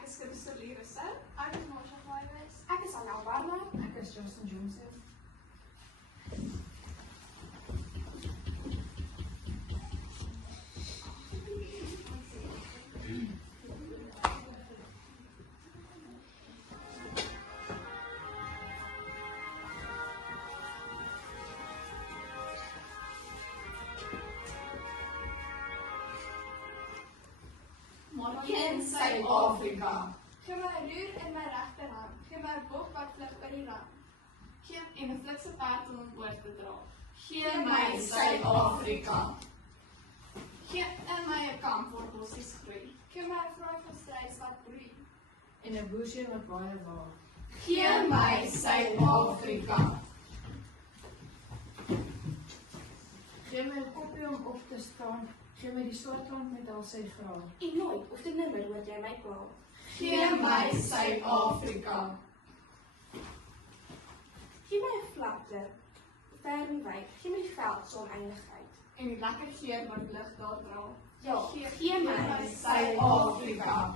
Ek is Christolie Rousseau. Ek is Marsha Flywees. Ek is Anel Barnard. Ek is Justin Joseph. In Suid-Afrika. Gee my 'n roer in my regterhand. Gee my 'n bok wat vlug by die rand. Geen en 'n flikse perd om hom oor te dra. Gee my Suid-Afrika. Gee in my 'n kamp waar bossies groei. Gee my 'n vrou van stryd wat broei. En 'n boesie wat baie waag. Gee my Suid-Afrika. Gee my 'n koppie om op te staan. Gee my die swartrand met al sy graan. En nooit of dit nimmer hoor jy my kla. Gee my Suid-Afrika. Gee my 'n vlakte, ver en wyd. Gee my die veld so oneindigheid. En die lekker geur wat lig daar dra. Ja, gee my Suid-Afrika.